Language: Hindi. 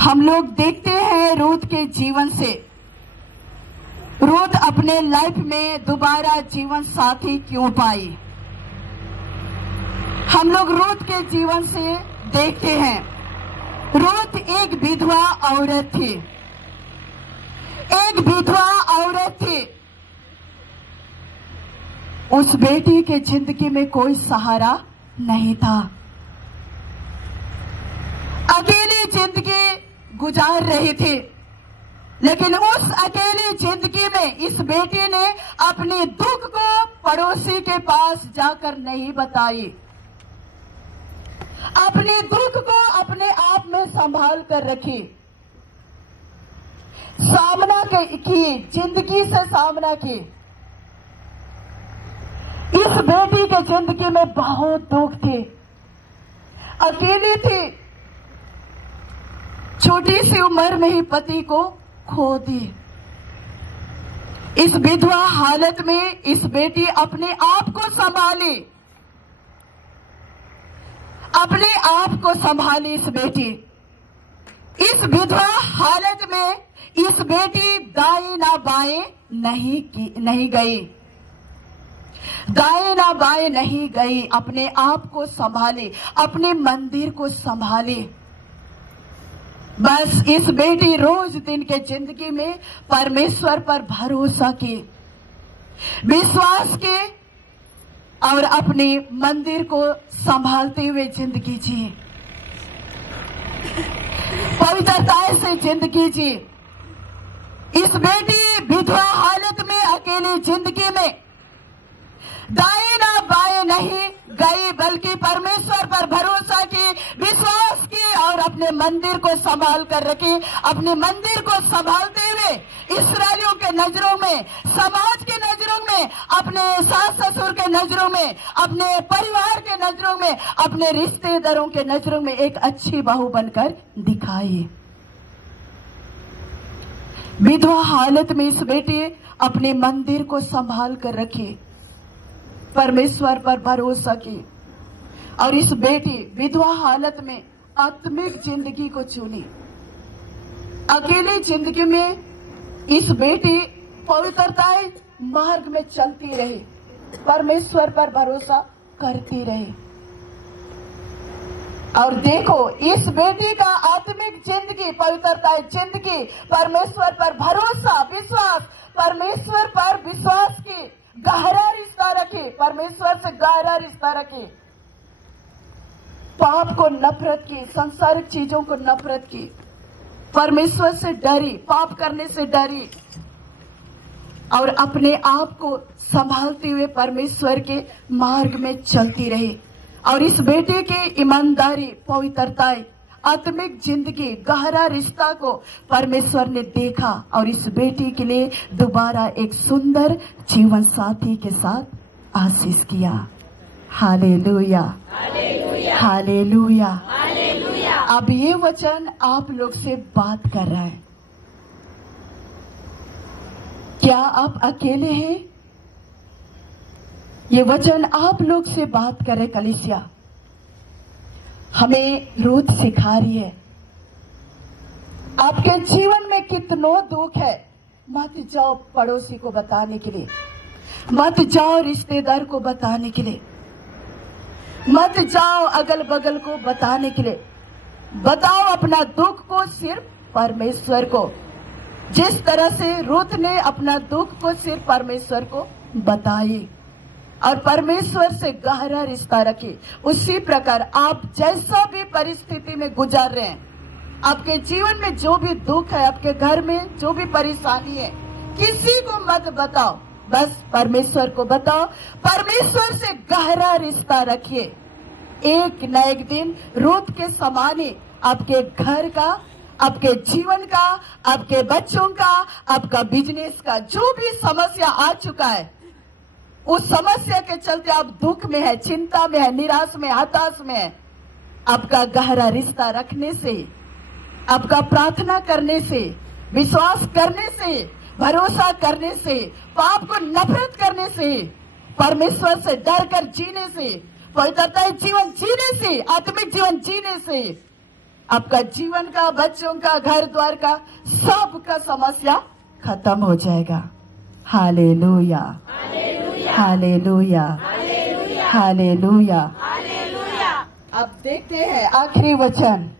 हम लोग देखते हैं रूथ के जीवन से, रूथ अपने लाइफ में दोबारा जीवन साथी क्यों पाई। हम लोग रूथ के जीवन से देखते हैं, रूथ एक विधवा औरत थी, एक विधवा औरत थी। उस बेटी के जिंदगी में कोई सहारा नहीं था, अकेली जिंदगी गुजार रही थी। लेकिन उस अकेली जिंदगी में इस बेटी ने अपने दुख को पड़ोसी के पास जाकर नहीं बताई, अपने दुख को अपने आप में संभाल कर रखी, सामना की, जिंदगी से सामना की। इस बेटी के जिंदगी में बहुत दुख थे, अकेली थी, छोटी सी उम्र में ही पति को खो दी। इस विधवा हालत में इस बेटी अपने आप को संभाली, अपने आप को संभाली। इस बेटी इस विधवा हालत में इस बेटी दाएं ना बाएं नहीं गई, दाएं ना बाएं नहीं गई, अपने आप को संभाली, अपने मंदिर को संभाली। बस इस बेटी रोज दिन के जिंदगी में परमेश्वर पर भरोसा की, विश्वास की और अपने मंदिर को संभालते हुए जिंदगी जी, पवित्रता से जिंदगी जी। इस बेटी विधवा हालत में अकेली जिंदगी में दाएं ना बाएं नहीं गई, बल्कि परमेश्वर पर भरोसा की, विश्वास की और अपने मंदिर को संभाल कर रखी। अपने मंदिर को संभालते हुए इस्राएलियों के नजरों में, समाज के नजरों में, अपने सास ससुर के नजरों में, अपने परिवार के नजरों में, अपने रिश्तेदारों के नजरों में एक अच्छी बहू बनकर दिखाई। विधवा हालत में इस बेटी अपने मंदिर को संभाल कर रखी, परमेश्वर पर भरोसा की और इस बेटी विधवा हालत में आत्मिक जिंदगी को चुनी। अकेली जिंदगी में इस बेटी पवित्रताएं मार्ग में चलती रही, परमेश्वर पर भरोसा करती रही। और देखो इस बेटी का आत्मिक जिंदगी, पवित्रताएं जिंदगी, परमेश्वर पर भरोसा, विश्वास, परमेश्वर पर विश्वास की, गहरा रिश्ता रखे, परमेश्वर से गहरा रिश्ता रखे, पाप को नफरत की, संसारिक चीजों को नफरत की, परमेश्वर से डरी, पाप करने से डरी और अपने आप को संभालते हुए परमेश्वर के मार्ग में चलती रही। और इस बेटे के ईमानदारी, पवित्रताएं, आत्मिक जिंदगी, गहरा रिश्ता को परमेश्वर ने देखा और इस बेटी के लिए दोबारा एक सुंदर जीवन साथी के साथ आशीष किया। Hallelujah, hallelujah, hallelujah. अब ये वचन आप लोग से बात कर रहा है। क्या आप अकेले हैं? ये वचन आप लोग से बात करे कलीसिया। हमें रूथ सिखा रही है, आपके जीवन में कितनों दुख है, मत जाओ पड़ोसी को बताने के लिए, मत जाओ रिश्तेदार को बताने के लिए, मत जाओ अगल बगल को बताने के लिए। बताओ अपना दुख को सिर्फ परमेश्वर को। जिस तरह से रूथ ने अपना दुख को सिर्फ परमेश्वर को बताई और परमेश्वर से गहरा रिश्ता रखे, उसी प्रकार आप जैसा भी परिस्थिति में गुजार रहे हैं, आपके जीवन में जो भी दुख है, आपके घर में जो भी परेशानी है, किसी को मत बताओ, बस परमेश्वर को बताओ, परमेश्वर से गहरा रिश्ता रखिए। एक न एक दिन रूथ के समान ही आपके घर का, आपके जीवन का, आपके बच्चों का, आपका बिजनेस का जो भी समस्या आ चुका है, उस समस्या के चलते आप दुख में है, चिंता में है, निराश में, हताश में है, आपका गहरा रिश्ता रखने से, आपका प्रार्थना करने से, विश्वास करने से, भरोसा करने से, पाप को नफरत करने से, परमेश्वर से डर कर जीने से, पवित्रता जीवन जीने से, आत्मिक जीवन जीने से आपका जीवन का, बच्चों का, घर द्वार का, सबका समस्या खत्म हो जाएगा। Hallelujah, hallelujah, hallelujah. अब देखते हैं आखिरी वचन।